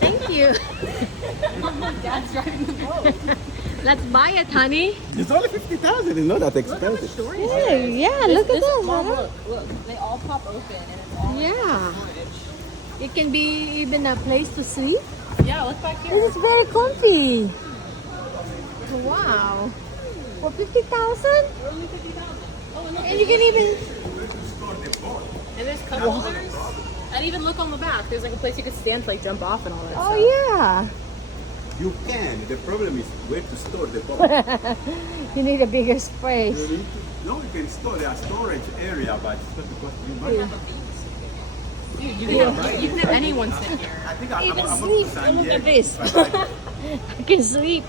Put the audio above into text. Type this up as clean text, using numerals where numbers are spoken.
Thank you. Dad's driving the boat. Let's buy it, honey. It's only 50,000. It's not that expensive. Storage. Hey, yeah, look at this. Mom, Huh? look, they all pop open and it's all Yeah. storage. It can be even a place to sleep. Yeah, look back here. This is very comfy. Wow. For 50,000? Only 50,000. Oh, and look, And you can even... and there's cup holders. And even look on the back. There's like a place you could stand to like jump off and all that Oh, stuff. yeah. You can. The problem is where to store the boat. You need a bigger space. No, you can store the storage area, but it's going to cost you money. Dude, you can have anyone sit here. I think I'm Even going sleep. to San Look at Diego. this. I can sleep.